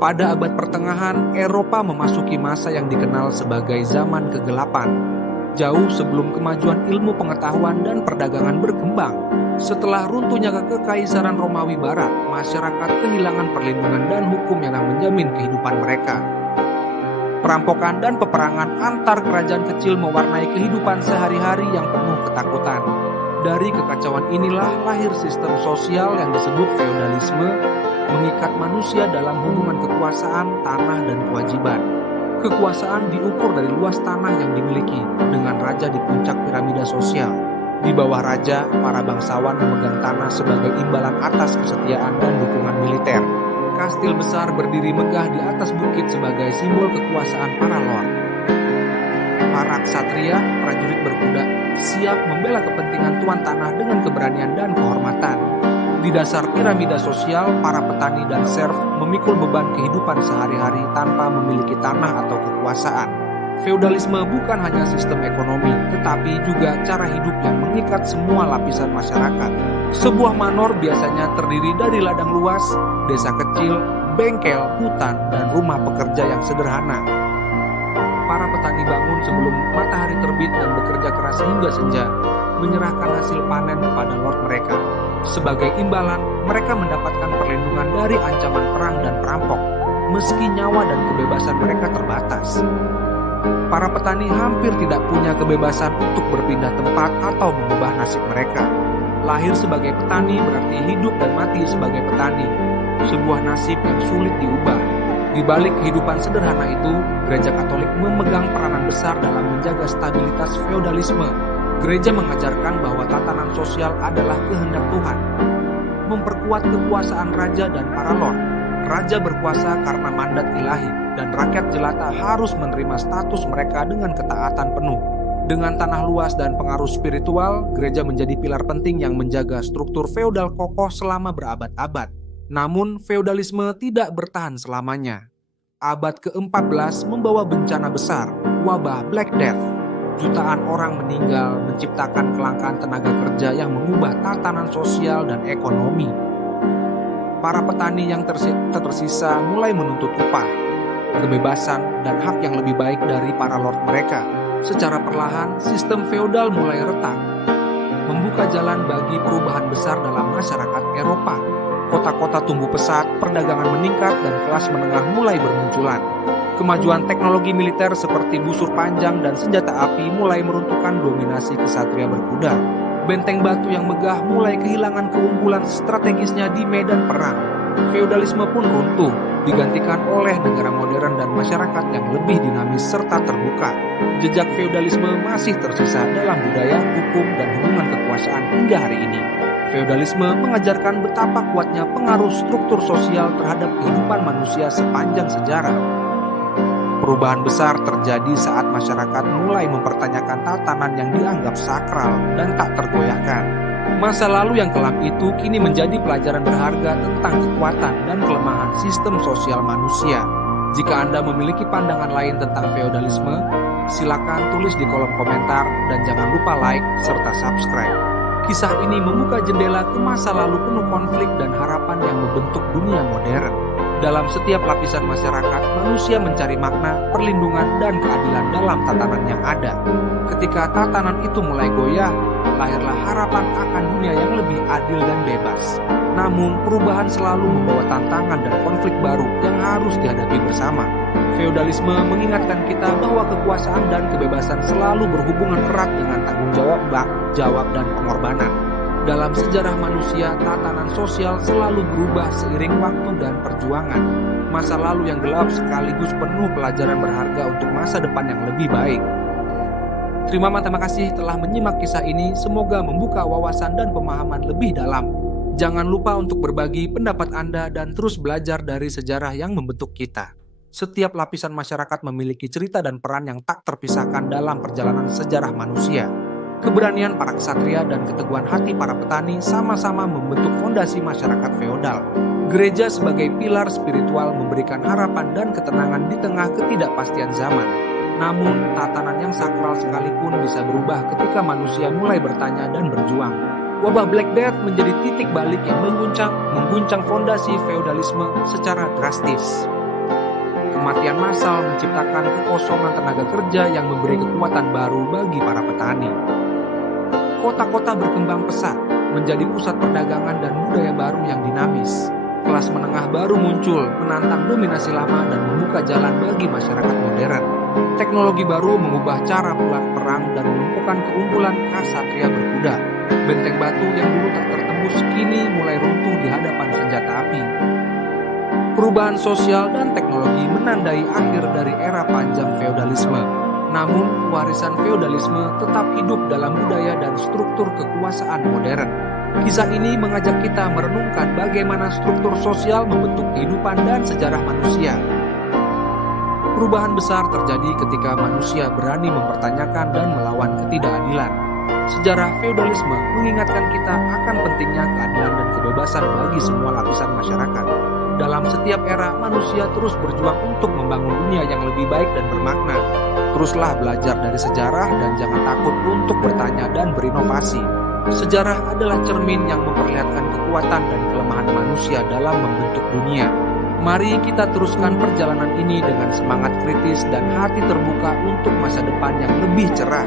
Pada abad pertengahan, Eropa memasuki masa yang dikenal sebagai zaman kegelapan. Jauh sebelum kemajuan ilmu pengetahuan dan perdagangan berkembang. Setelah runtuhnya kekaisaran Romawi Barat, masyarakat kehilangan perlindungan dan hukum yang menjamin kehidupan mereka. Perampokan dan peperangan antar kerajaan kecil mewarnai kehidupan sehari-hari yang penuh ketakutan. Dari kekacauan inilah lahir sistem sosial yang disebut feodalisme, mengikat manusia dalam hubungan kekuasaan, tanah, dan kewajiban. Kekuasaan diukur dari luas tanah yang dimiliki, dengan raja di puncak piramida sosial. Di bawah raja, para bangsawan memegang tanah sebagai imbalan atas kesetiaan dan dukungan militer. Kastil besar berdiri megah di atas bukit sebagai simbol kekuasaan para lord. Para ksatria, prajurit berkuda, siap membela kepentingan tuan tanah dengan keberanian dan kehormatan. Di dasar piramida sosial, para petani dan serf memikul beban kehidupan sehari-hari tanpa memiliki tanah atau kekuasaan. Feodalisme bukan hanya sistem ekonomi, tetapi juga cara hidup yang mengikat semua lapisan masyarakat. Sebuah manor biasanya terdiri dari ladang luas, desa kecil, bengkel, hutan, dan rumah pekerja yang sederhana. Para petani bangun sebelum matahari terbit dan bekerja keras hingga senja, menyerahkan hasil panen kepada lord mereka. Sebagai imbalan, mereka mendapatkan perlindungan dari ancaman perang dan perampok, meski nyawa dan kebebasan mereka terbatas. Para petani hampir tidak punya kebebasan untuk berpindah tempat atau mengubah nasib mereka. Lahir sebagai petani berarti hidup dan mati sebagai petani, sebuah nasib yang sulit diubah. Di balik kehidupan sederhana itu, Gereja Katolik memegang peranan besar dalam menjaga stabilitas feodalisme. Gereja mengajarkan bahwa tatanan sosial adalah kehendak Tuhan, memperkuat kekuasaan raja dan para lord. Raja berkuasa karena mandat ilahi, dan rakyat jelata harus menerima status mereka dengan ketaatan penuh. Dengan tanah luas dan pengaruh spiritual, gereja menjadi pilar penting yang menjaga struktur feodal kokoh selama berabad-abad. Namun, feodalisme tidak bertahan selamanya. Abad ke-14 membawa bencana besar, wabah Black Death. Jutaan orang meninggal, menciptakan kelangkaan tenaga kerja yang mengubah tatanan sosial dan ekonomi. Para petani yang tersisa mulai menuntut upah, kebebasan, dan hak yang lebih baik dari para lord mereka. Secara perlahan, sistem feodal mulai retak, membuka jalan bagi perubahan besar dalam masyarakat Eropa. Kota-kota tumbuh pesat, perdagangan meningkat, dan kelas menengah mulai bermunculan. Kemajuan teknologi militer seperti busur panjang dan senjata api mulai meruntuhkan dominasi ksatria berkuda. Benteng batu yang megah mulai kehilangan keunggulan strategisnya di medan perang. Feodalisme pun runtuh, digantikan oleh negara modern dan masyarakat yang lebih dinamis serta terbuka. Jejak feodalisme masih tersisa dalam budaya, hukum, dan hubungan kekuasaan hingga hari ini. Feodalisme mengajarkan betapa kuatnya pengaruh struktur sosial terhadap kehidupan manusia sepanjang sejarah. Perubahan besar terjadi saat masyarakat mulai mempertanyakan tatanan yang dianggap sakral dan tak tergoyahkan. Masa lalu yang kelam itu kini menjadi pelajaran berharga tentang kekuatan dan kelemahan sistem sosial manusia. Jika Anda memiliki pandangan lain tentang feodalisme, silakan tulis di kolom komentar dan jangan lupa like serta subscribe. Kisah ini membuka jendela ke masa lalu penuh konflik dan harapan yang membentuk dunia modern. Dalam setiap lapisan masyarakat, manusia mencari makna, perlindungan, dan keadilan dalam tatanan yang ada. Ketika tatanan itu mulai goyah, lahirlah harapan akan dunia yang lebih adil dan bebas. Namun, perubahan selalu membawa tantangan dan konflik baru yang harus dihadapi bersama. Feodalisme mengingatkan kita bahwa kekuasaan dan kebebasan selalu berhubungan erat dengan tanggung jawab dan pengorbanan. Dalam sejarah manusia, tatanan sosial selalu berubah seiring waktu dan perjuangan. Masa lalu yang gelap sekaligus penuh pelajaran berharga untuk masa depan yang lebih baik. Terima kasih telah menyimak kisah ini, semoga membuka wawasan dan pemahaman lebih dalam. Jangan lupa untuk berbagi pendapat Anda dan terus belajar dari sejarah yang membentuk kita. Setiap lapisan masyarakat memiliki cerita dan peran yang tak terpisahkan dalam perjalanan sejarah manusia. Keberanian para ksatria dan keteguhan hati para petani sama-sama membentuk fondasi masyarakat feodal. Gereja sebagai pilar spiritual memberikan harapan dan ketenangan di tengah ketidakpastian zaman. Namun, tatanan yang sakral sekalipun bisa berubah ketika manusia mulai bertanya dan berjuang. Wabah Black Death menjadi titik balik yang mengguncang fondasi feodalisme secara drastis. kematian massal menciptakan kekosongan tenaga kerja yang memberi kekuatan baru bagi para petani. Kota-kota berkembang pesat, menjadi pusat perdagangan dan budaya baru yang dinamis. Kelas menengah baru muncul, menantang dominasi lama dan membuka jalan bagi masyarakat modern. Teknologi baru mengubah cara perang dan melumpuhkan keunggulan ksatria berkuda. Benteng batu yang dulu tak tertembus kini mulai runtuh di hadapan senjata api. Perubahan sosial dan teknologi menandai akhir dari era panjang feodalisme. Namun, warisan feodalisme tetap hidup dalam budaya dan struktur kekuasaan modern. Kisah ini mengajak kita merenungkan bagaimana struktur sosial membentuk kehidupan dan sejarah manusia. Perubahan besar terjadi ketika manusia berani mempertanyakan dan melawan ketidakadilan. Sejarah feodalisme mengingatkan kita akan pentingnya keadilan dan kebebasan bagi semua lapisan masyarakat. Dalam setiap era, manusia terus berjuang untuk membangun dunia yang lebih baik dan bermakna. Teruslah belajar dari sejarah dan jangan takut untuk bertanya dan berinovasi. Sejarah adalah cermin yang memperlihatkan kekuatan dan kelemahan manusia dalam membentuk dunia. Mari kita teruskan perjalanan ini dengan semangat kritis dan hati terbuka untuk masa depan yang lebih cerah.